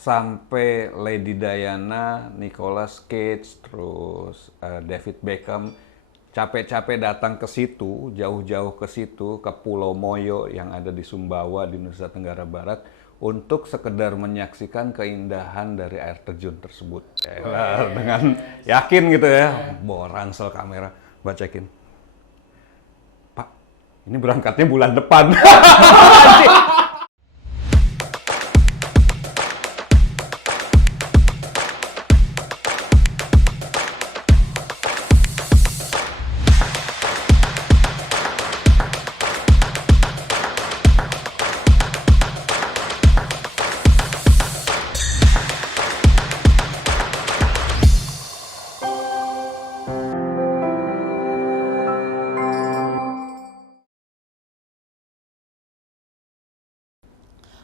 sampai Lady Diana, Nicolas Cage, terus David Beckham capek-capek datang ke situ, jauh-jauh ke situ, ke Pulau Moyo yang ada di Sumbawa di Nusa Tenggara Barat untuk sekedar menyaksikan keindahan dari air terjun tersebut. Dengan yakin gitu ya, bawa ransel kamera, bacakin. Pak, ini berangkatnya bulan depan.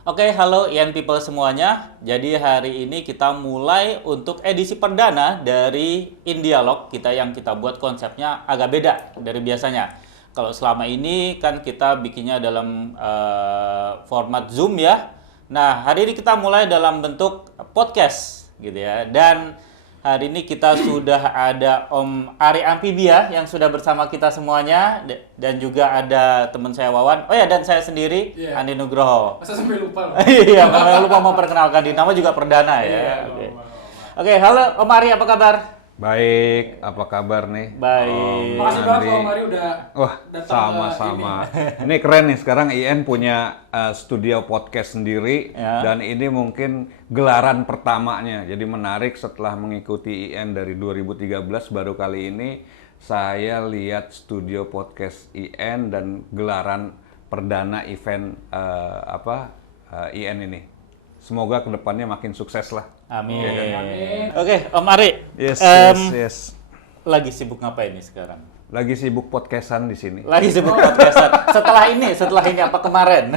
Oke, halo IN People semuanya. Jadi hari ini kita mulai untuk edisi perdana dari InDialog kita yang kita buat konsepnya agak beda dari biasanya. Kalau selama ini kan kita bikinnya dalam format Zoom ya. Nah, hari ini kita mulai dalam bentuk podcast gitu ya. Dan hari ini kita sudah ada Om Ari Amphibia yang sudah bersama kita semuanya dan juga ada teman saya Wawan. Oh ya, dan saya sendiri Andi Nugroho. Masa sampai lupa loh. Iya, memang lupa memperkenalkan diri. Nama juga perdana ya. Oke, halo Om Ari, apa kabar? Baik, apa kabar nih? Baik. Makasih banget Andi. loh Mari udah Wah, datang sama-sama. Ini keren nih, sekarang IN punya studio podcast sendiri Ya. dan ini mungkin gelaran pertamanya. Jadi menarik setelah mengikuti IN dari 2013 baru kali ini saya lihat studio podcast IN dan gelaran perdana event IN ini. Semoga kedepannya makin sukses lah. Amin. Amin. Oke, Om Ari. Yes. Lagi sibuk ngapain nih sekarang? Lagi sibuk podcastan di sini. Lagi sibuk podcastan. Setelah ini apa kemarin?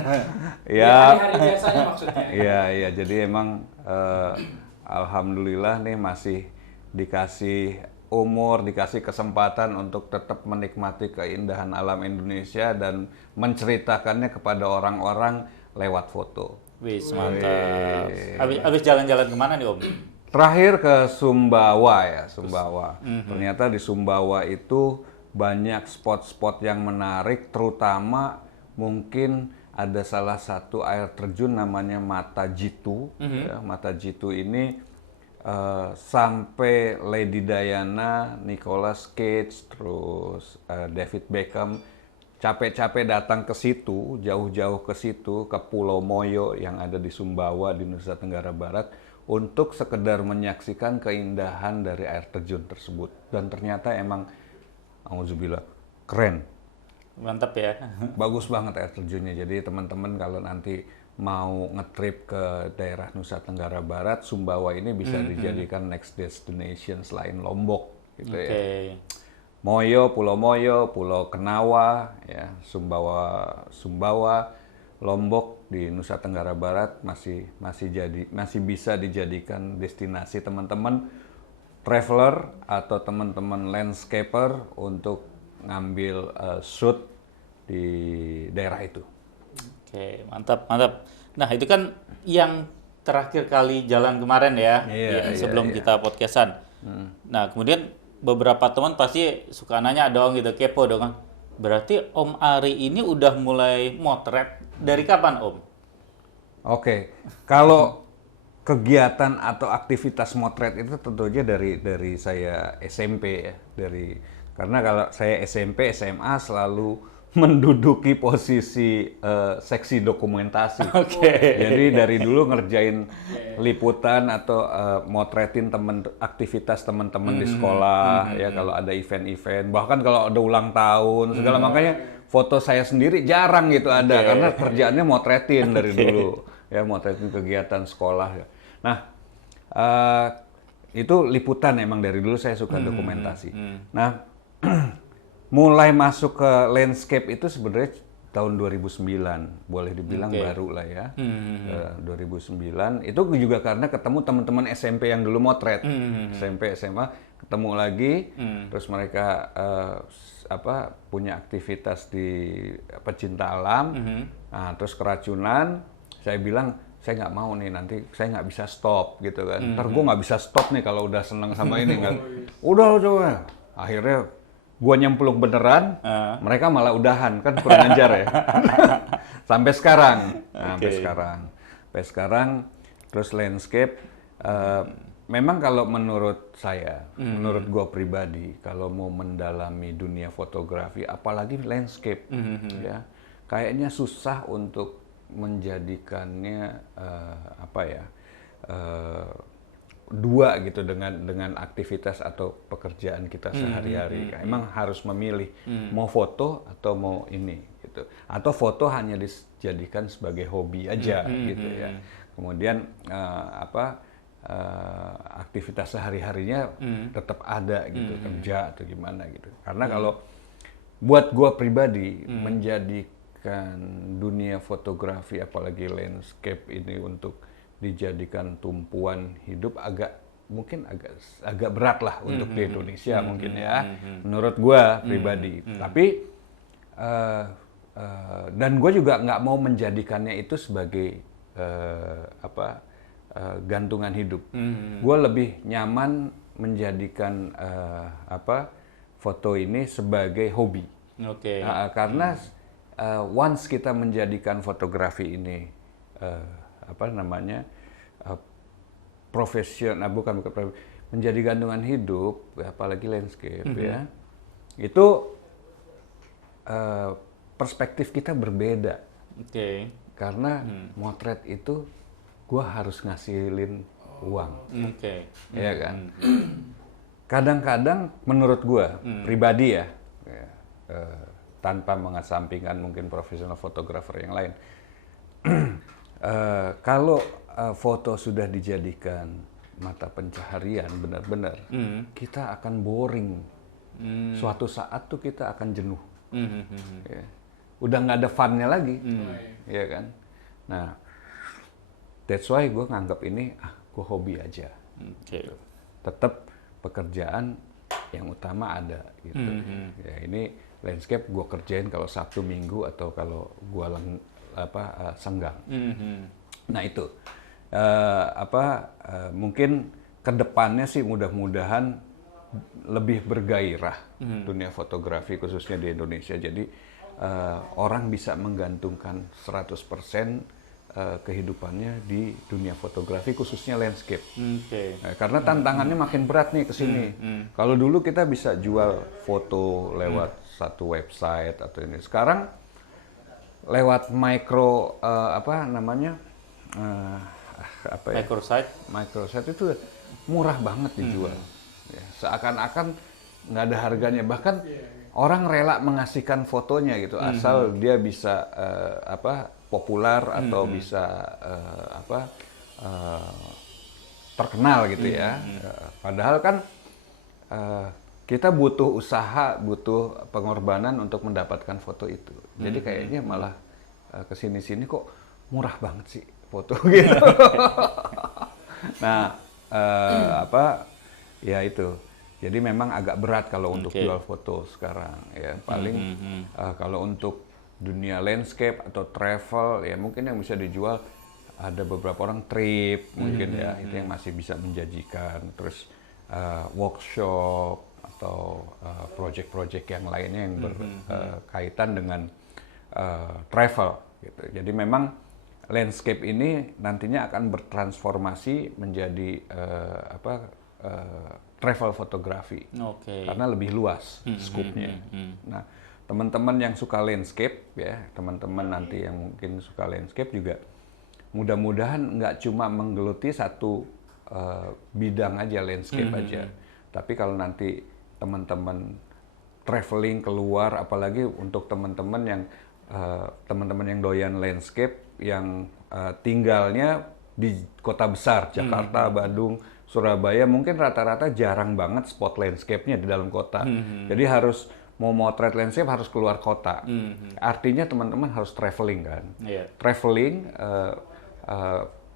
Ya. hari-hari biasanya maksudnya. Iya. Jadi emang alhamdulillah nih masih dikasih umur, dikasih kesempatan untuk tetap menikmati keindahan alam Indonesia dan menceritakannya kepada orang-orang lewat foto. Wis, mantap. Habis jalan-jalan kemana nih Om? Terakhir ke Sumbawa ya, Sumbawa. Ternyata di Sumbawa itu banyak spot-spot yang menarik, terutama mungkin ada salah satu air terjun namanya Mata Jitu. Ya, Mata Jitu ini sampai Lady Diana, Nicolas Cage, terus David Beckham capek-capek datang ke situ, jauh-jauh ke situ, ke Pulau Moyo yang ada di Sumbawa di Nusa Tenggara Barat untuk sekedar menyaksikan keindahan dari air terjun tersebut. Dan ternyata emang, auzubillah, keren. Mantap ya. Bagus banget air terjunnya. Jadi teman-teman kalau nanti mau ngetrip ke daerah Nusa Tenggara Barat, Sumbawa ini bisa dijadikan next destination selain Lombok gitu ya. Moyo, Pulau Kenawa, ya, Sumbawa, Lombok di Nusa Tenggara Barat masih bisa dijadikan destinasi teman-teman traveler atau teman-teman landscaper untuk ngambil shoot di daerah itu. Oke, mantap. Nah, itu kan yang terakhir kali jalan kemarin ya, sebelum kita podcastan. Nah, kemudian beberapa teman pasti suka nanya dong gitu, kepo dong kan. Berarti Om Ari ini udah mulai motret dari kapan Om? Oke, kalau kegiatan atau aktivitas motret itu tentu aja dari saya SMP ya, karena kalau saya SMP SMA selalu menduduki posisi seksi dokumentasi. Jadi dari dulu ngerjain liputan atau motretin aktivitas teman-teman di sekolah ya, kalau ada event-event, bahkan kalau ada ulang tahun segala, makanya foto saya sendiri jarang gitu ada karena kerjaannya motretin dari dulu ya, motretin kegiatan sekolah. Nah, itu liputan, emang dari dulu saya suka dokumentasi. Nah, mulai masuk ke landscape itu sebenarnya tahun 2009, boleh dibilang baru lah ya. 2009 itu juga karena ketemu teman-teman SMP yang dulu motret, SMP SMA ketemu lagi, terus mereka punya aktivitas di pecinta alam, nah terus keracunan. Saya bilang saya nggak mau nih, nanti saya nggak bisa stop gitu kan. Ntar gue nggak bisa stop nih kalau udah seneng sama ini kan. Udah coba. Akhirnya gue nyemplung beneran, mereka malah udahan, kan kurang ajar ya. Sampai sekarang, sampai sekarang, terus landscape. Memang kalau menurut saya, menurut gue pribadi, kalau mau mendalami dunia fotografi, apalagi landscape, ya, kayaknya susah untuk menjadikannya dua gitu dengan aktivitas atau pekerjaan kita sehari-hari. Emang harus memilih mau foto atau mau ini gitu. Atau foto hanya dijadikan sebagai hobi aja gitu ya. Kemudian aktivitas sehari-harinya tetap ada gitu, kerja atau gimana gitu. Karena kalau buat gua pribadi menjadikan dunia fotografi apalagi landscape ini untuk dijadikan tumpuan hidup mungkin agak berat lah untuk di Indonesia mungkin ya, menurut gua pribadi. Tapi dan gue juga nggak mau menjadikannya itu sebagai gantungan hidup. Gue lebih nyaman menjadikan foto ini sebagai hobi. Karena once kita menjadikan fotografi ini profesional, menjadi gantungan hidup, apalagi landscape ya, itu perspektif kita berbeda. Karena motret itu gue harus ngasilin uang, ya kan. Kadang-kadang menurut gue pribadi ya, tanpa mengesampingkan mungkin profesional fotografer yang lain, kalau foto sudah dijadikan mata pencaharian benar-benar, kita akan boring. Suatu saat tuh kita akan jenuh. Ya. Udah nggak ada fun-nya lagi, ya kan. Nah, that's why gue nganggap ini gue hobi aja. Tetap pekerjaan yang utama ada gitu. Ya, ini landscape gue kerjain kalau Sabtu Minggu atau kalau gue senggang. Nah itu mungkin kedepannya sih mudah-mudahan lebih bergairah dunia fotografi khususnya di Indonesia. Jadi orang bisa menggantungkan 100% kehidupannya di dunia fotografi khususnya landscape. Karena tantangannya makin berat nih ke sini. Kalau dulu kita bisa jual foto lewat satu website atau ini. Sekarang lewat microsite itu murah banget dijual. Ya, seakan-akan nggak ada harganya, bahkan orang rela mengasihkan fotonya gitu asal dia bisa populer atau bisa terkenal gitu ya. Padahal kan kita butuh usaha, butuh pengorbanan untuk mendapatkan foto itu. Jadi kayaknya malah kesini-sini kok murah banget sih foto gitu. Nah, ya itu. Jadi memang agak berat kalau untuk jual foto sekarang ya. Paling kalau untuk dunia landscape atau travel ya mungkin yang bisa dijual ada beberapa orang trip mungkin ya, itu yang masih bisa menjanjikan. Terus workshop atau project-project yang lainnya yang berkaitan dengan travel gitu. Jadi memang landscape ini nantinya akan bertransformasi menjadi travel fotografi, karena lebih luas skupnya. Nah, teman-teman yang suka landscape ya, teman-teman nanti yang mungkin suka landscape juga mudah-mudahan nggak cuma menggeluti satu bidang aja, landscape aja. Tapi kalau nanti teman-teman traveling keluar, apalagi untuk teman-teman yang doyan landscape, yang tinggalnya di kota besar, Jakarta, Bandung, Surabaya, mungkin rata-rata jarang banget spot landscape-nya di dalam kota. Jadi harus mau motret landscape harus keluar kota. Artinya teman-teman harus traveling kan. Traveling,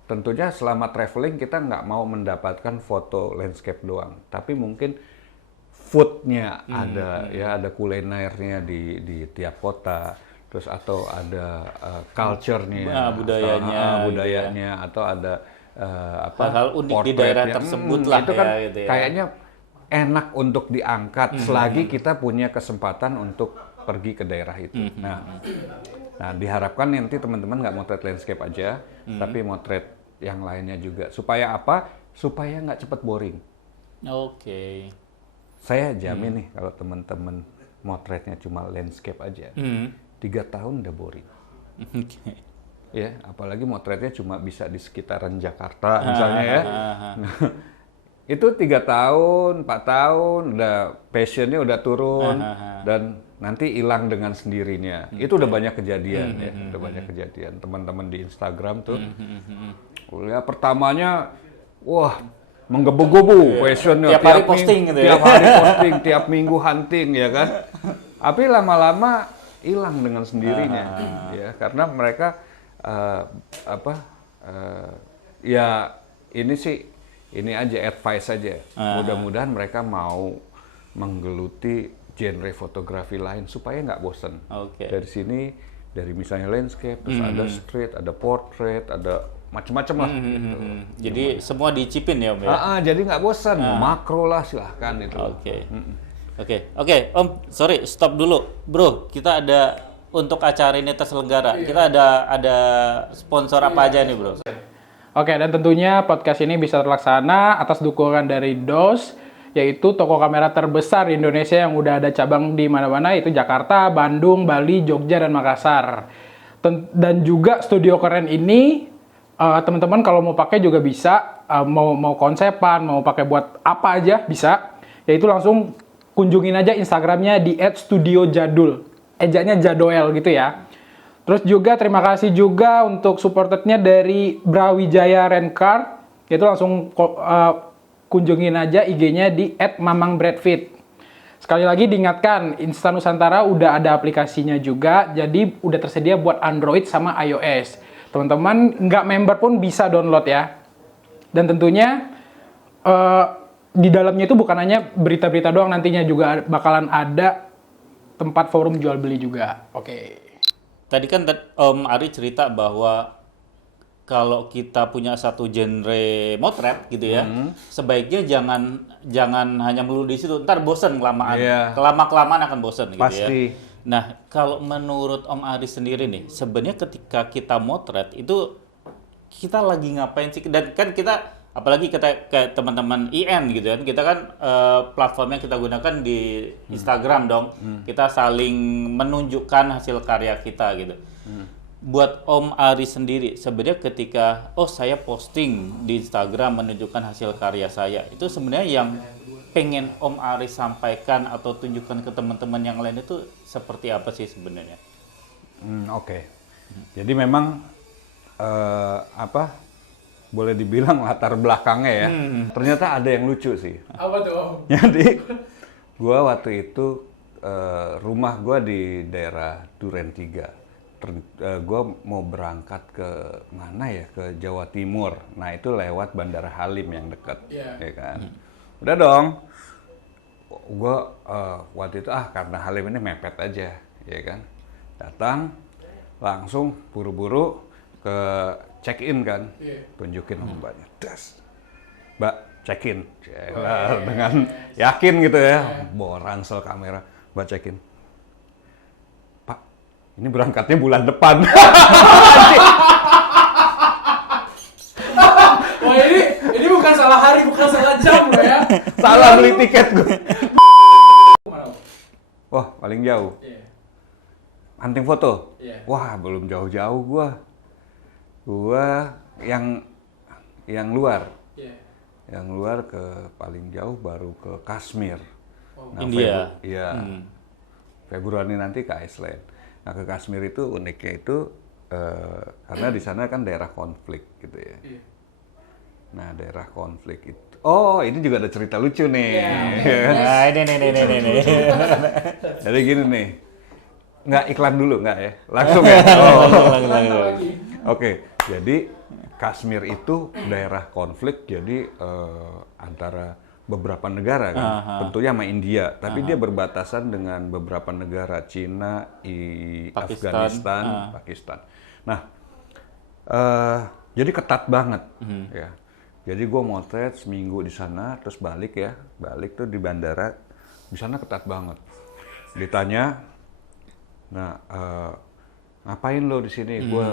tentunya selama traveling kita nggak mau mendapatkan foto landscape doang, tapi mungkin food-nya ada, ya ada kulinernya di tiap kota. terus atau ada culture-nya, budayanya, atau ada hal-hal unik di daerah tersebut lah itu kan ya, gitu ya. kayaknya enak untuk diangkat selagi kita punya kesempatan untuk pergi ke daerah itu. Nah, diharapkan nanti teman-teman nggak motret landscape aja, tapi motret yang lainnya juga. Supaya apa? Supaya nggak cepet boring. Oke. Saya jamin nih kalau teman-teman motretnya cuma landscape aja, 3 tahun udah boring. Oke. Ya, apalagi motretnya cuma bisa di sekitaran Jakarta misalnya ya. Nah, itu 3 tahun, 4 tahun, udah passionnya udah turun dan nanti hilang dengan sendirinya. Itu udah banyak kejadian ya, udah banyak kejadian. Teman-teman di Instagram tuh, lihat pertamanya, wah menggebu-gebu passionnya. Tiap hari posting gitu ya. Tiap hari posting, tiap minggu hunting ya kan. Tapi lama-lama hilang dengan sendirinya, ya karena mereka ya ini sih. Ini aja advice aja. Mudah-mudahan mereka mau menggeluti genre fotografi lain supaya nggak bosen. Dari sini, dari misalnya landscape, terus ada street, ada portrait, ada macam-macam lah. Gitu. Jadi semua dicipin ya, Om ya? Jadi nggak bosan. Mau makro lah silahkan itu. Oke, Om, sorry, stop dulu, Bro. Kita ada untuk acara ini terselenggara. Kita ada sponsor apa aja nih, Bro? Oke, dan tentunya podcast ini bisa terlaksana atas dukungan dari DOS, yaitu toko kamera terbesar di Indonesia yang udah ada cabang di mana-mana, yaitu Jakarta, Bandung, Bali, Jogja, dan Makassar. Dan juga studio keren ini, teman-teman kalau mau pakai juga bisa, mau konsepan, mau pakai buat apa aja bisa, yaitu langsung kunjungin aja Instagramnya di @studiojadul, ejaknya Jadoel gitu ya. Terus juga terima kasih juga untuk supportednya dari Brawijaya Rencar, yaitu langsung kunjungin aja IG-nya di @mamangbradfit. Sekali lagi diingatkan, Insta Nusantara udah ada aplikasinya juga, jadi udah tersedia buat Android sama iOS. Teman-teman nggak member pun bisa download ya. Dan tentunya di dalamnya itu bukan hanya berita-berita doang, nantinya juga bakalan ada tempat forum jual beli juga. Oke. Tadi kan Om Ari cerita bahwa kalau kita punya satu genre motret gitu ya, sebaiknya jangan hanya melulu di situ. Ntar bosen kelamaan, kelamaan akan bosen gitu ya. Nah, kalau menurut Om Ari sendiri nih, sebenarnya ketika kita motret itu kita lagi ngapain sih? Dan kan kita apalagi kita kayak teman-teman IN gitu kan, kita kan platformnya kita gunakan di Instagram dong. Kita saling menunjukkan hasil karya kita gitu. Buat Om Ari sendiri, sebenarnya ketika saya posting di Instagram menunjukkan hasil karya saya, itu sebenarnya yang pengen Om Ari sampaikan atau tunjukkan ke teman-teman yang lain itu seperti apa sih sebenarnya? Oke. Jadi memang boleh dibilang latar belakangnya ya. Ternyata ada yang lucu sih. Apa tuh? Jadi gua waktu itu rumah gua di daerah Duren 3. Gua mau berangkat ke mana ya, ke Jawa Timur. Nah itu lewat Bandara Halim yang dekat, ya kan. Udah dong. Gua waktu itu karena Halim ini mepet aja, ya kan. Datang langsung buru-buru ke check-in kan, tunjukin sama mbaknya, Mbak check-in, dengan yakin gitu ya, bawa ransel kamera, Mbak check-in. Pak, ini berangkatnya bulan depan. Wah ini bukan salah hari, bukan salah jam loh ya. Salah beli tiket gue. Wah, paling jauh. Hunting foto? Wah, belum jauh-jauh gua. Gua yang luar. Yang luar ke paling jauh baru ke Kashmir. Nah, India. Februari nanti ke Iceland. Nah, ke Kashmir itu uniknya itu karena di sana kan daerah konflik gitu ya. Nah, daerah konflik itu. Oh, ini juga ada cerita lucu nih. Nah, ini. Jadi gini nih. Nggak iklan dulu nggak ya? Langsung ya? Oke, jadi Kashmir itu daerah konflik, jadi antara beberapa negara kan, tentunya sama India, tapi dia berbatasan dengan beberapa negara, Cina, Pakistan. Afghanistan, Pakistan. Nah, jadi ketat banget, ya. Jadi gue motret seminggu di sana, terus balik tuh di bandara, di sana ketat banget. Ditanya, nah ngapain lo di sini? Gue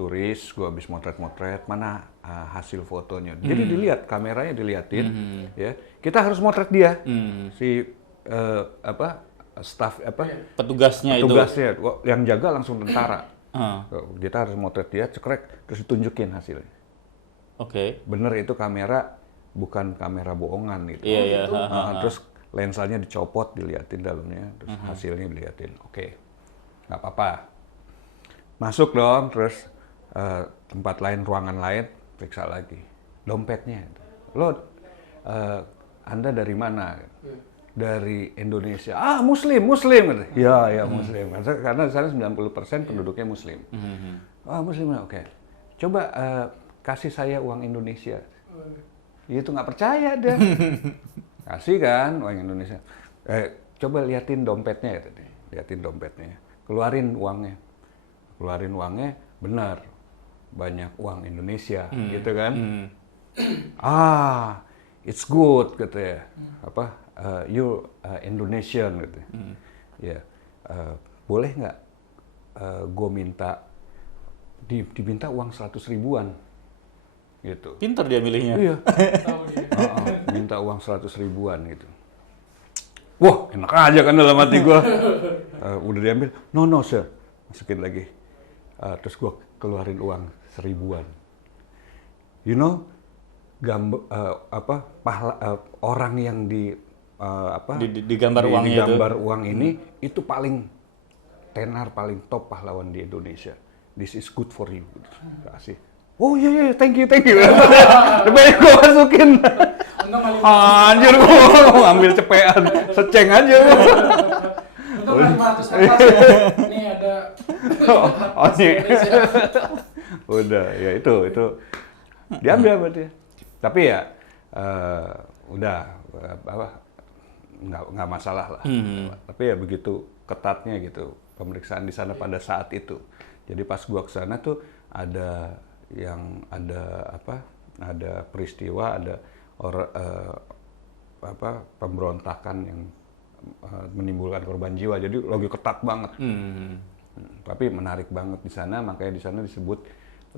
turis, gue habis motret-motret, mana hasil fotonya. Jadi dilihat, kameranya diliatin, ya. Kita harus motret dia, si staff Petugasnya itu. petugasnya, yang jaga langsung tentara. Kita harus motret dia, cekrek, terus ditunjukin hasilnya. Oke. Bener itu kamera, bukan kamera bohongan gitu. Iya. Terus lensanya dicopot, diliatin dalamnya, terus hasilnya diliatin. Oke, nggak apa-apa. Masuk dong, terus tempat lain, ruangan lain, periksa lagi. Dompetnya. Lo, Anda dari mana? Dari Indonesia. Ah, Muslim. Ya, Muslim. Karena di sana 90% penduduknya Muslim. Ah, Muslim, oke. Coba kasih saya uang Indonesia. Itu nggak percaya dia. Kasih kan uang Indonesia. Coba liatin dompetnya. Liatin dompetnya. Keluarin uangnya, benar. Banyak uang Indonesia, gitu kan. It's good, katanya. You Indonesian, gitu. Ya, boleh nggak gue minta, diminta uang 100 ribuan, gitu. Pinter dia milihnya. Iya. Minta uang 100 ribuan, gitu. Wah, enak aja kan dalam hati gue. Udah diambil, no sir, masukin lagi. Terus gue keluarin uang 1000-an. You know, orang yang di gambar uangnya itu. gambar uang ini itu paling tenar, paling top pahlawan di Indonesia. This is good for you. Kasih. Oh iya, thank you. Lebih gue masukin. Anjir, gue ambil cepean, seceng aja. Untuk 500 kertas ya. Ini ada. Udah, ya itu diambil berarti. Tapi ya udah nggak masalah lah. Tapi ya begitu ketatnya gitu pemeriksaan di sana pada saat itu. Jadi pas gua ke sana tuh ada peristiwa, ada pemberontakan yang menimbulkan korban jiwa. Jadi lagi ketat banget. Tapi menarik banget di sana, makanya di sana disebut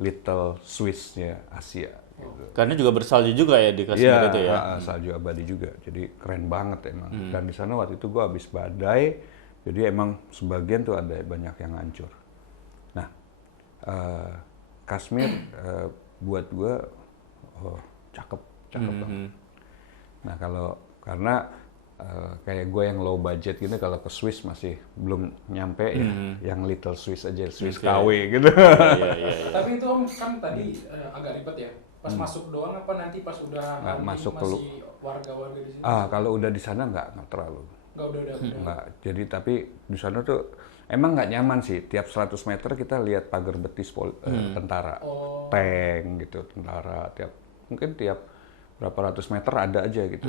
Little Swiss-nya Asia. Gitu. Karena juga bersalju juga ya di Kashmir itu ya. Iya, salju abadi juga. Jadi keren banget emang. Dan di sana waktu itu gua habis badai, jadi emang sebagian tuh ada banyak yang hancur. Nah, Kashmir buat gua cakep banget. Nah, karena kayak gue yang low budget gitu, kalau ke Swiss masih belum nyampe ya, yang Little Swiss aja, Swiss KW gitu. Iya. Tapi itu Om kan tadi agak ribet ya. Pas masuk doang apa nanti pas udah Masuk masih warga-warga di sini? Kalau udah di sana nggak terlalu. Udah. Nggak. Jadi tapi di sana tuh emang nggak nyaman sih. Tiap 100 meter kita lihat pagar betis tentara, tank gitu, tentara. Mungkin tiap berapa ratus meter ada aja gitu.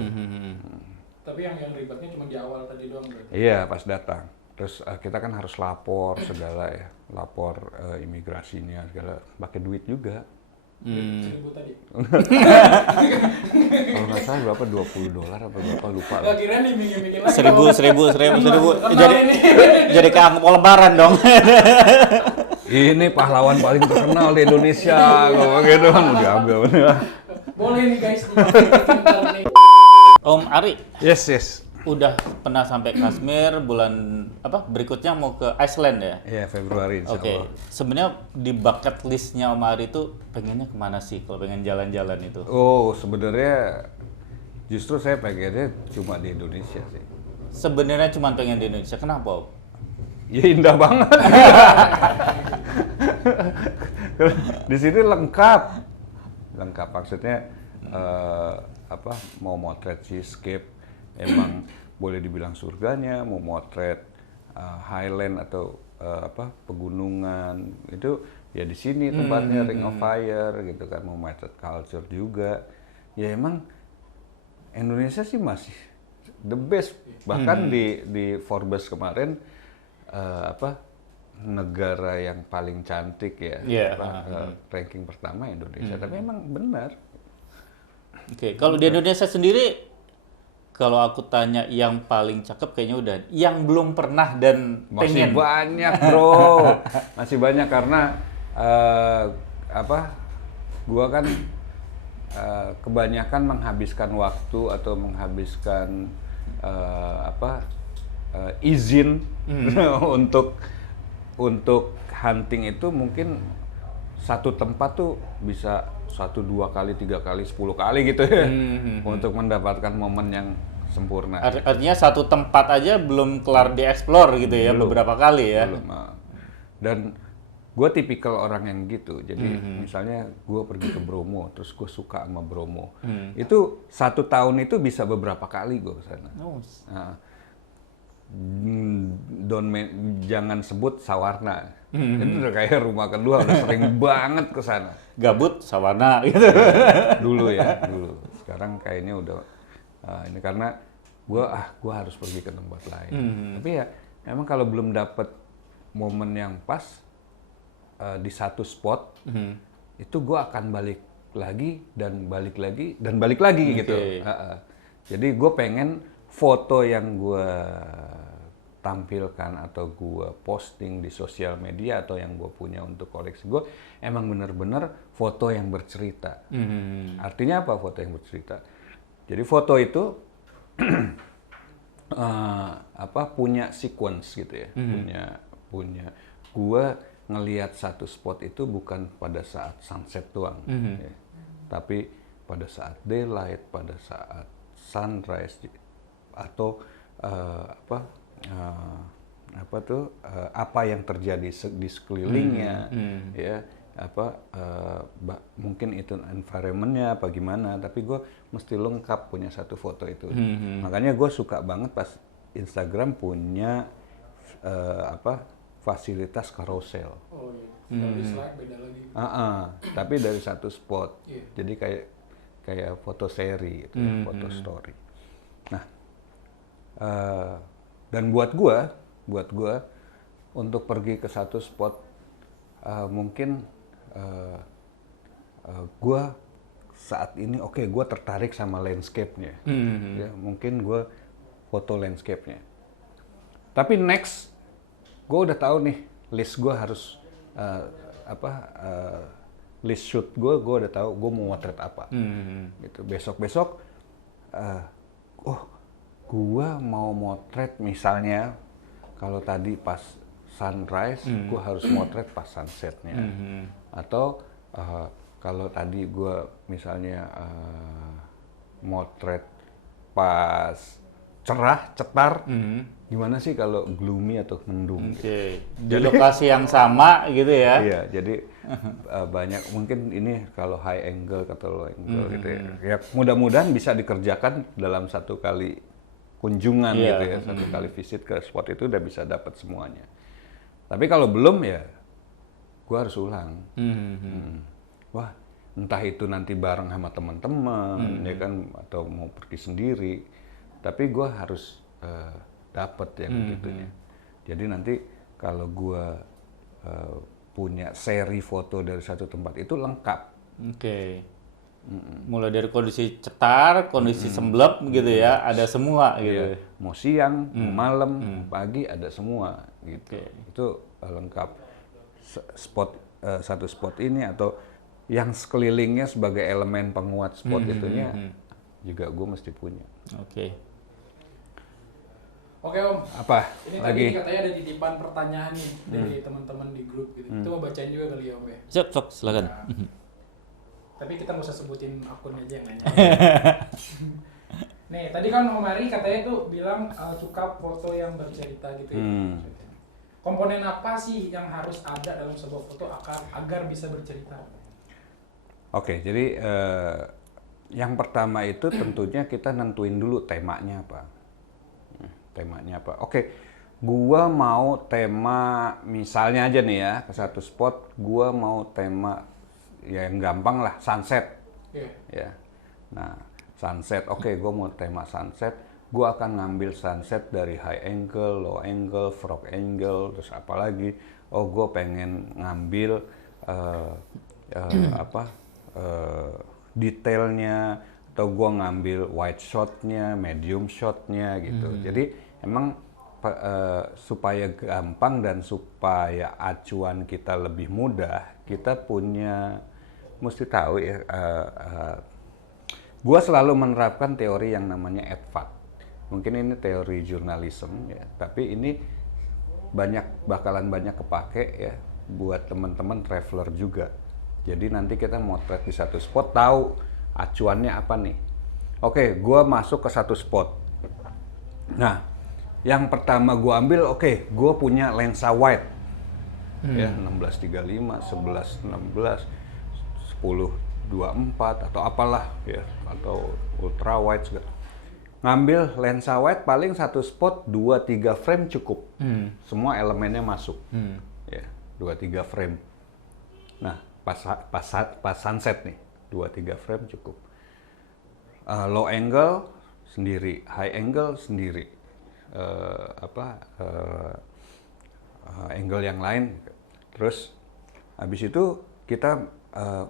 Tapi yang ribetnya cuma di awal tadi doang berarti? Iya, pas datang. Terus kita kan harus lapor segala ya, lapor imigrasinya segala, pakai duit juga. 1000 tadi? Kalau nggak salah berapa, $20 apa berapa, lupa. Gak kira nih minggir-minggir lagi. 1000. Jadi kayak mau lebaran dong. Ini pahlawan paling terkenal di Indonesia, kalau gitu kan diambil. Boleh nih guys, nih. Om Ari, Yes. udah pernah sampai Kashmir, bulan berikutnya mau ke Iceland ya? Iya, Februari insya Allah. Sebenarnya di bucket listnya Om Ari itu pengennya kemana sih kalau pengen jalan-jalan itu? Oh, sebenarnya justru saya pengennya cuma di Indonesia sih. Sebenarnya cuma pengen di Indonesia, kenapa Om? Ya indah banget. Di sini lengkap maksudnya mau motret seascape emang boleh dibilang surganya, mau motret highland atau pegunungan itu ya di sini tempatnya, Ring of Fire gitu kan, mau motret culture juga ya emang Indonesia sih masih the best. Bahkan di Forbes kemarin apa negara yang paling cantik ya, Iya, ranking pertama Indonesia. Tapi emang benar. Oke, kalau di Indonesia sendiri, kalau aku tanya yang paling cakep kayaknya udah, yang belum pernah dan Masih pengen. banyak bro, masih banyak karena apa? Gua kan kebanyakan menghabiskan waktu atau menghabiskan izin untuk hunting itu mungkin satu tempat tuh bisa 1, 2 kali, 3 kali, 10 kali gitu ya untuk mendapatkan momen yang sempurna. Artinya satu tempat aja belum kelar dieksplor gitu ya, beberapa kali ya. Belum, dan gue tipikal orang yang gitu. Jadi misalnya gue pergi ke Bromo, terus gue suka sama Bromo. Itu 1 tahun itu bisa beberapa kali gue ke sana. Nah, jangan sebut Sawarna. Itu udah kayak rumah kedua, udah sering banget ke sana. Gabut, sawana gitu. Dulu. Sekarang kayaknya udah ini karena gue harus pergi ke tempat lain. Tapi ya emang kalau belum dapet momen yang pas di satu spot, itu gue akan balik lagi gitu. Jadi gue pengen foto yang gue tampilkan atau gue posting di sosial media atau yang gue punya untuk koleksi gue emang bener-bener foto yang bercerita. Artinya apa foto yang bercerita? Jadi foto itu punya sequence gitu ya, punya gue ngelihat satu spot itu bukan pada saat sunset doang, ya. Tapi pada saat daylight, pada saat sunrise atau apa yang terjadi di sekelilingnya, ya mungkin itu environmentnya apa gimana, tapi gue mesti lengkap punya satu foto itu. Makanya gue suka banget pas Instagram punya fasilitas carousel. Oh iya. Kalau di slide beda lagi. Tapi dari satu spot. Jadi kayak foto seri gitu, foto story. Nah, dan buat gua untuk pergi ke satu spot mungkin gua saat ini gua tertarik sama landscape-nya. Ya, mungkin gua foto landscape-nya. Tapi next gua udah tahu nih list gua harus list shoot gua udah tahu gua mau motret apa. Gitu. Besok gua mau motret misalnya kalau tadi pas sunrise, gua harus motret pas sunsetnya. Atau kalau tadi gua misalnya motret pas cerah, cetar, gimana sih kalau gloomy atau mendung? Oke. Di lokasi yang sama gitu ya. Iya, jadi banyak mungkin ini kalau high angle atau low angle gitu ya. Ya mudah-mudahan bisa dikerjakan dalam satu kali kunjungan gitu ya, satu kali visit ke spot itu udah bisa dapat semuanya. Tapi kalau belum ya, gua harus ulang. Wah, entah itu nanti bareng sama teman-teman, ya kan, atau mau pergi sendiri. Tapi gua harus dapat yang begitunya. Jadi nanti kalau gua punya seri foto dari satu tempat itu lengkap. Oke. Mulai dari kondisi cetar, kondisi semblep gitu ya, ada semua gitu. Iya. Mau siang, mau malam, pagi ada semua gitu. Itu lengkap. Satu spot ini atau yang sekelilingnya sebagai elemen penguat spot itunya juga gue mesti punya. Oke Om. Apa? Ini Lagi? tadi katanya ada titipan pertanyaan nih dari teman-teman di grup gitu. Itu mau bacain juga kali ya Om ya. Sok, silakan. Tapi kita nggak usah sebutin akunnya aja yang nanya. Nih, tadi kan Om Ari katanya tuh bilang suka foto yang bercerita gitu ya. Komponen apa sih yang harus ada dalam sebuah foto agar bisa bercerita? Oke, jadi yang pertama itu tentunya kita nentuin dulu temanya apa. Oke, gua mau tema misalnya aja nih ya, ke satu spot gua mau tema ya yang gampang lah, sunset. Ya. Nah, sunset. Oke, gue mau tema sunset. Gue akan ngambil sunset dari high angle, low angle, frog angle, terus apa lagi? Oh, gue pengen ngambil detailnya, atau gue ngambil wide shotnya, medium shotnya gitu. Jadi emang supaya gampang dan supaya acuan kita lebih mudah, kita mesti tahu ya. Gue selalu menerapkan teori yang namanya EDVAT. Mungkin ini teori jurnalisme ya, tapi ini bakalan banyak kepake ya buat teman-teman traveler juga. Jadi nanti kita motret di satu spot, tahu acuannya apa nih. Oke, gue masuk ke satu spot. Nah, yang pertama gue ambil, gue punya lensa wide. Ya, 16-35, 11-16, 10-24 atau apalah ya, atau ultra wide segala. Ngambil lensa wide paling satu spot 2-3 frame cukup. Semua elemennya masuk. Ya, 2-3 frame. Nah, pas sunset nih, 2-3 frame cukup. Low angle sendiri, high angle sendiri. Angle yang lain. Terus habis itu kita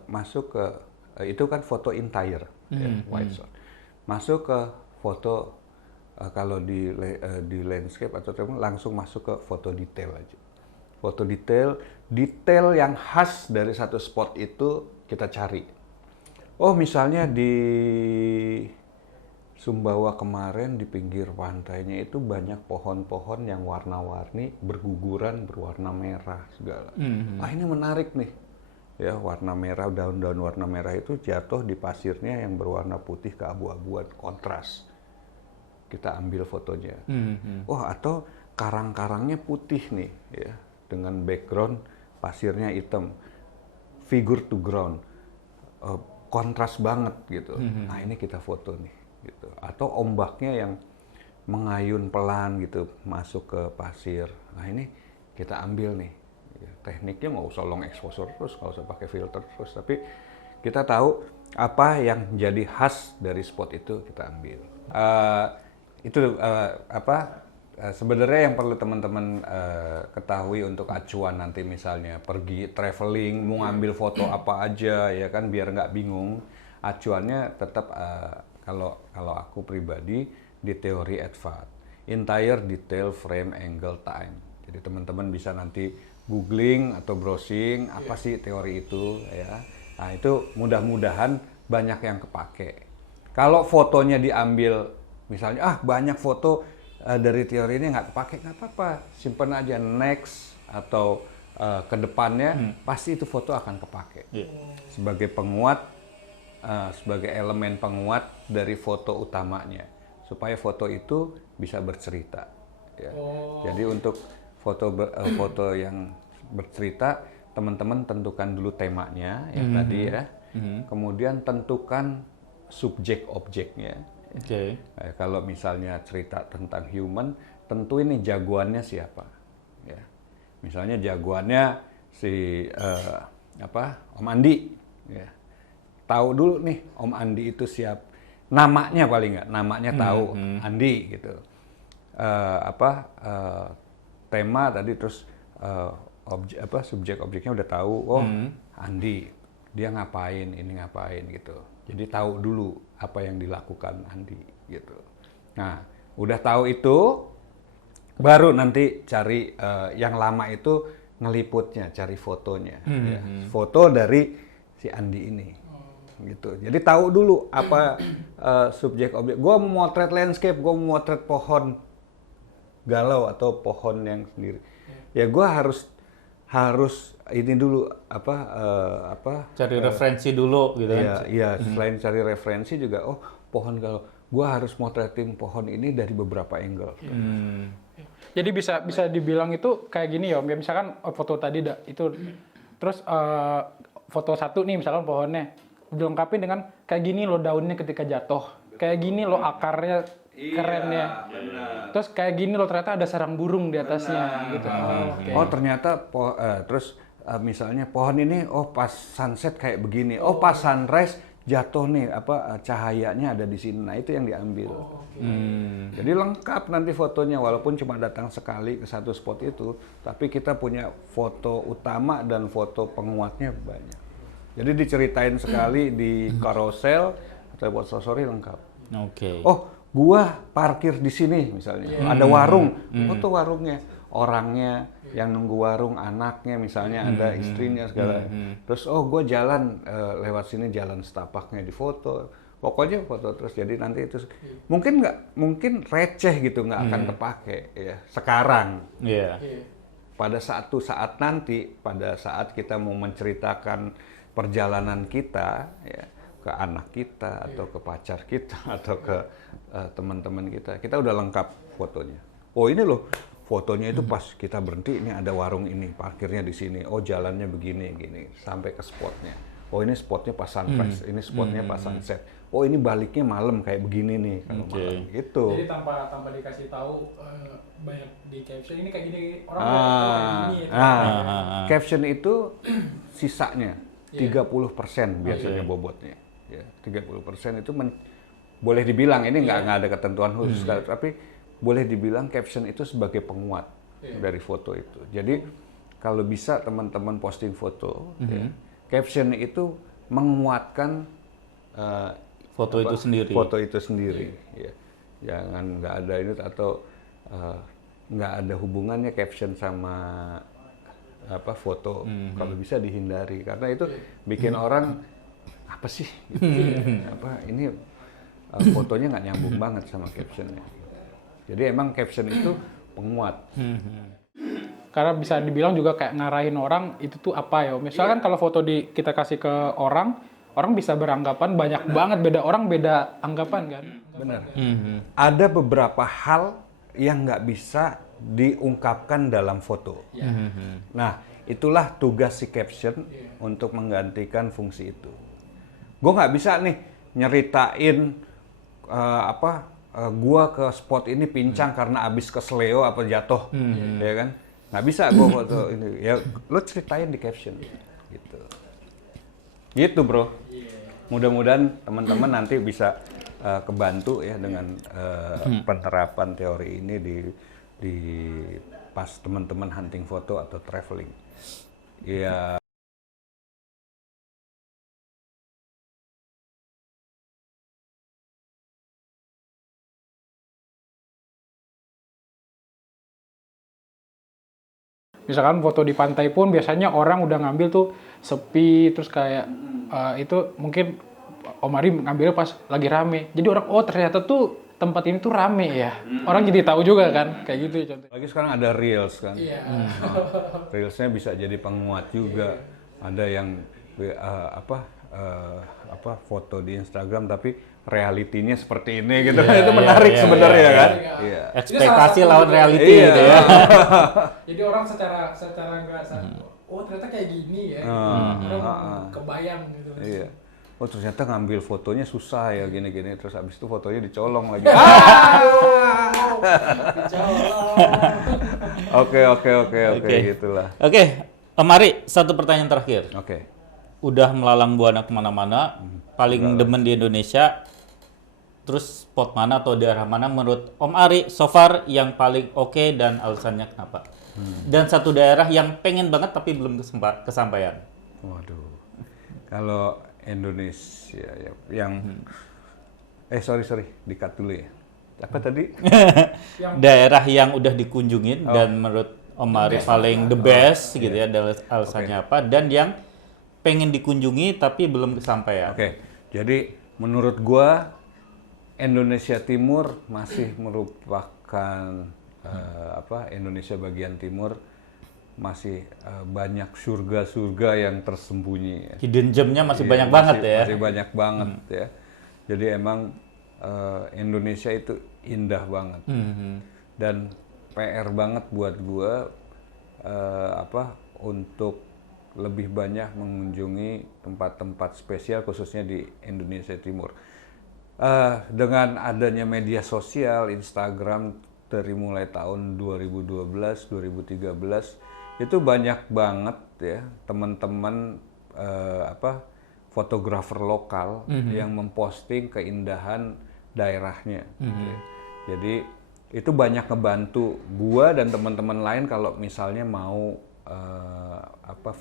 masuk ke itu kan foto entire, ya, wide shot. Masuk ke foto kalau di landscape atau langsung masuk ke foto detail aja. Foto detail yang khas dari satu spot itu kita cari. Oh, misalnya di Sumbawa kemarin di pinggir pantainya itu banyak pohon-pohon yang warna-warni berguguran berwarna merah segala. Ini menarik nih. Ya, warna merah, daun-daun warna merah itu jatuh di pasirnya yang berwarna putih keabu-abuan, kontras. Kita ambil fotonya. Atau karang-karangnya putih nih, ya, dengan background pasirnya hitam, figure to ground, kontras banget gitu. Nah, ini kita foto nih, gitu. Atau ombaknya yang mengayun pelan gitu, masuk ke pasir. Nah, ini kita ambil nih. Tekniknya nggak usah long exposure terus, nggak usah pakai filter terus, tapi kita tahu apa yang jadi khas dari spot itu kita ambil. Sebenarnya yang perlu teman-teman ketahui untuk acuan nanti misalnya pergi traveling mau ngambil foto apa aja ya kan, biar nggak bingung. Acuannya tetap kalau aku pribadi di teori EDVAT, entire detail frame angle time. Jadi teman-teman bisa nanti googling atau browsing apa sih teori itu ya. Nah, itu mudah-mudahan banyak yang kepake. Kalau fotonya diambil misalnya banyak foto dari teori ini nggak kepake, nggak apa-apa, simpen aja, next atau ke depannya pasti itu foto akan kepake sebagai penguat, sebagai elemen penguat dari foto utamanya supaya foto itu bisa bercerita ya. Jadi untuk foto yang bercerita, teman-teman tentukan dulu temanya yang tadi ya, kemudian tentukan subjek objeknya. Kalau misalnya cerita tentang human, tentu ini jagoannya siapa. Ya. Misalnya jagoannya si Om Andi. Ya. Tahu dulu nih Om Andi itu siapa. Namanya paling nggak, namanya tahu Andi gitu. Tema tadi terus subjek objeknya udah tahu. Andi, dia ngapain, ini ngapain gitu. Jadi tahu dulu apa yang dilakukan Andi gitu. Nah, udah tahu itu, baru nanti cari yang lama itu ngeliputnya, cari fotonya. Ya. Foto dari si Andi ini. Gitu. Jadi tahu dulu apa subjek objek. Gue mau motret landscape, gue mau motret pohon galau atau pohon yang sendiri. Ya gue harus ini dulu cari referensi dulu gitu kan. Iya, selain cari referensi juga pohon galau. Gue harus motretin pohon ini dari beberapa angle. Jadi bisa dibilang itu kayak gini ya Om. Ya misalkan foto tadi itu terus foto satu nih misalkan pohonnya dilengkapi dengan kayak gini loh daunnya ketika jatuh. Kayak gini loh akarnya kerennya. Terus kayak gini loh ternyata ada sarang burung di atasnya gitu. Ternyata terus misalnya pohon ini pas sunset kayak begini. Pas sunrise jatuh nih cahayanya ada di sini. Nah, itu yang diambil. Jadi lengkap nanti fotonya, walaupun cuma datang sekali ke satu spot itu, tapi kita punya foto utama dan foto penguatnya banyak. Jadi diceritain sekali di carousel atau fotostory lengkap. Oke. Oh, gua parkir di sini misalnya. Ada warung, foto warungnya, orangnya yang nunggu warung, anaknya misalnya, ada istrinya segala. Terus gua jalan lewat sini, jalan setapaknya di foto. Pokoknya foto terus. Jadi nanti itu mungkin receh gitu, nggak akan kepake ya sekarang. Iya. Pada satu saat nanti, pada saat kita mau menceritakan perjalanan kita ya, ke anak kita atau ke pacar kita atau ke teman-teman kita udah lengkap fotonya. Oh, ini loh fotonya itu pas kita berhenti, ini ada warung ini, parkirnya di sini, oh jalannya begini gini sampai ke spotnya. Oh, ini spotnya pas sunrise, ini spotnya pas sunset. Oh, ini baliknya malam kayak begini nih kalau malam gitu. Jadi tanpa dikasih tahu banyak di caption ini kayak gini orang kayak gini. Caption itu sisanya 30% biasanya bobotnya. Ya, 30% itu boleh dibilang ini nggak ada ketentuan khusus, tapi boleh dibilang caption itu sebagai penguat dari foto itu. Jadi kalau bisa teman-teman posting foto, caption itu menguatkan Foto itu sendiri. Ya. Jangan nggak ada ini atau nggak ada hubungannya caption sama foto. Kalau bisa dihindari karena itu bikin orang apa sih? Gitu. Ini fotonya nggak nyambung banget sama captionnya. Jadi emang caption itu penguat. Karena bisa dibilang juga kayak ngarahin orang itu tuh apa ya. Misalkan kalau foto kita kasih ke orang bisa beranggapan banyak banget, beda anggapan kan. Benar. Ada beberapa hal yang nggak bisa diungkapkan dalam foto. Nah, itulah tugas si caption untuk menggantikan fungsi itu. Gue nggak bisa nih nyeritain gua ke spot ini pincang karena abis kesleo apa jatuh, ya kan? Nggak bisa gua foto ini. Ya, lo ceritain di caption, gitu. Gitu, bro. Mudah-mudahan teman-teman nanti bisa kebantu ya dengan penerapan teori ini di pas teman-teman hunting foto atau traveling. Ya. Misalkan foto di pantai pun biasanya orang udah ngambil tuh sepi, terus kayak itu mungkin Om Ari ngambilnya pas lagi rame. Jadi orang, oh ternyata tuh tempat ini tuh rame ya. Orang jadi tahu juga kan, kayak gitu contohnya. Lagi sekarang ada Reels kan. Iya. Reelsnya bisa jadi penguat juga. Ada yang foto di Instagram tapi realitinya seperti ini gitu kan. Itu menarik sebenarnya kan. Iya. Ekspektasi lawan reality gitu ya. Jadi orang secara nggak sadar, oh ternyata kayak gini ya. Orang kebayang gitu. Iya. Oh ternyata ngambil fotonya susah ya gini-gini, terus habis itu fotonya dicolong lagi. Oke, gitulah. Oke, Om Ari, satu pertanyaan terakhir. Oke. Udah melalang buana kemana-mana, paling demen di Indonesia, terus spot mana atau daerah mana menurut Om Ari so far yang paling oke dan alasannya kenapa? Dan satu daerah yang pengen banget tapi belum kesampaian. Waduh. Kalau Indonesia yang sorry, di-cut dulu ya. Apa tadi? Daerah yang udah dikunjungin dan menurut Om Ari paling the best gitu ya, dan alasannya apa, dan yang pengen dikunjungi tapi belum kesampaian. Oke. Jadi menurut gua Indonesia Timur masih merupakan Indonesia bagian timur masih banyak surga-surga yang tersembunyi. Ya. Hidden gem-nya masih banyak banget ya. Masih banyak banget ya. Jadi emang Indonesia itu indah banget. Dan PR banget buat gua untuk lebih banyak mengunjungi tempat-tempat spesial khususnya di Indonesia Timur. Dengan adanya media sosial, Instagram dari mulai tahun 2012, 2013 itu banyak banget ya teman-teman fotografer lokal yang memposting keindahan daerahnya. Gitu ya. Jadi itu banyak ngebantu gua dan teman-teman lain kalau misalnya mau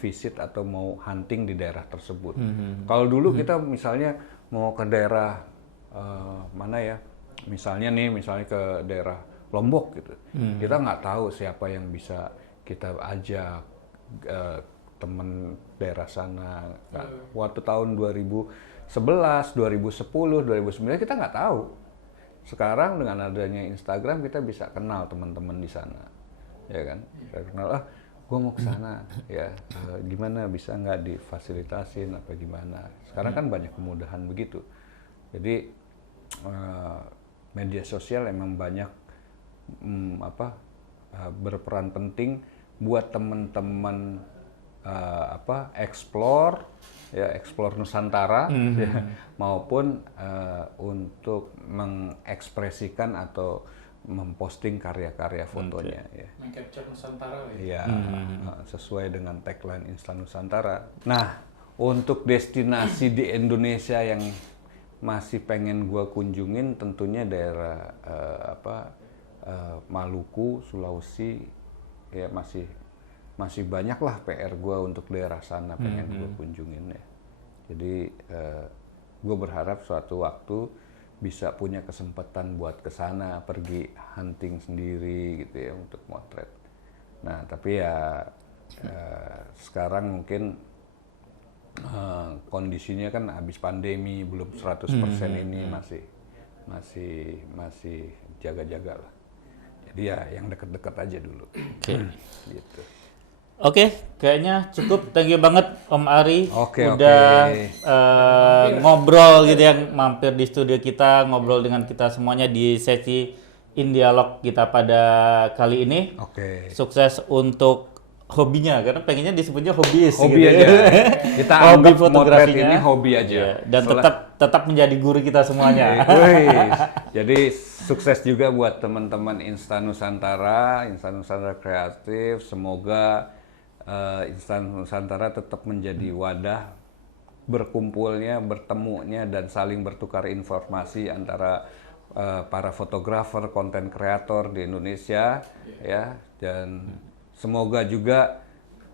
visit atau mau hunting di daerah tersebut. Kalau dulu kita misalnya mau ke daerah mana ya, misalnya ke daerah Lombok gitu, kita nggak tahu siapa yang bisa kita ajak teman daerah sana. Waktu tahun 2011, 2010, 2009 kita nggak tahu. Sekarang dengan adanya Instagram kita bisa kenal teman-teman di sana, ya kan? Kita kenal, gue mau ke sana, ya gimana bisa nggak difasilitasin apa gimana? Sekarang kan banyak kemudahan begitu. Jadi media sosial emang banyak berperan penting buat teman-teman explore Nusantara ya, maupun untuk mengekspresikan atau memposting karya-karya fotonya ya. Meng-capture Nusantara ya. Sesuai dengan tagline Instan Nusantara. Nah, untuk destinasi di Indonesia yang masih pengen gua kunjungin tentunya daerah Maluku, Sulawesi ya, masih banyak lah PR gue untuk daerah sana pengen gue kunjungin ya. Jadi gue berharap suatu waktu bisa punya kesempatan buat ke sana, pergi hunting sendiri gitu ya untuk motret. Nah tapi ya sekarang mungkin kondisinya kan habis pandemi, belum 100% ini masih jaga-jaga lah. Jadi ya yang deket-deket aja dulu. Gitu. Oke, kayaknya cukup. Thank you banget Om Ari udah ngobrol gitu ya, mampir di studio kita, ngobrol dengan kita semuanya di sesi Indialog kita pada kali ini. Sukses untuk hobinya, karena pengennya disebutnya hobiis hobi gitu. aja. Kita hobi anggap fotografinya ini hobi aja. Iya, dan tetap menjadi guru kita semuanya. Jadi sukses juga buat teman-teman Instan Nusantara Kreatif. Semoga Instan Nusantara tetap menjadi wadah berkumpulnya, bertemunya, dan saling bertukar informasi antara para fotografer, konten kreator di Indonesia, ya. Dan semoga juga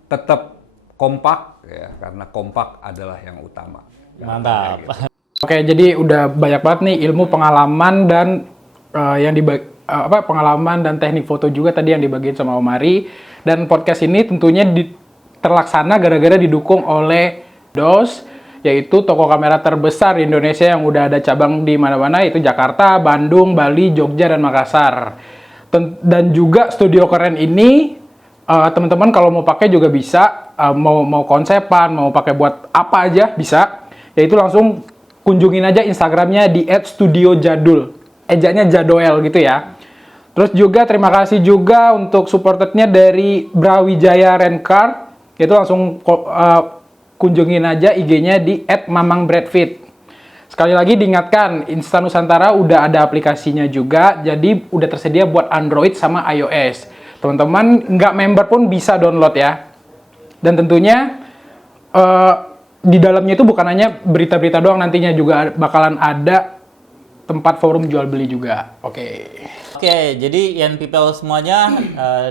tetap kompak, ya, karena kompak adalah yang utama. Mantap. Gitu. Oke, jadi udah banyak banget nih ilmu pengalaman dan pengalaman dan teknik foto juga tadi yang dibagiin sama Om Ari. Dan podcast ini tentunya terlaksana gara-gara didukung oleh DOS, yaitu toko kamera terbesar di Indonesia yang udah ada cabang di mana-mana, yaitu Jakarta, Bandung, Bali, Jogja, dan Makassar. Dan juga studio keren ini, teman-teman kalau mau pakai juga bisa, mau konsepan, mau pakai buat apa aja bisa, yaitu langsung kunjungin aja Instagramnya di @studiojadul, ejanya Jadoel gitu ya. Terus juga terima kasih juga untuk supportednya dari Brawijaya Rencar, itu langsung kunjungin aja IG-nya di @mamangbradfit. Sekali lagi diingatkan, Instan Nusantara udah ada aplikasinya juga, jadi udah tersedia buat Android sama iOS. Teman-teman nggak member pun bisa download ya. Dan tentunya di dalamnya itu bukan hanya berita-berita doang, nantinya juga bakalan ada tempat forum jual beli juga. Oke, jadi Yan People semuanya,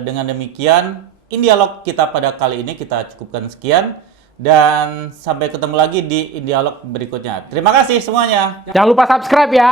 dengan demikian Indialog kita pada kali ini kita cukupkan sekian, dan sampai ketemu lagi di Indialog berikutnya. Terima kasih semuanya. Jangan lupa subscribe ya.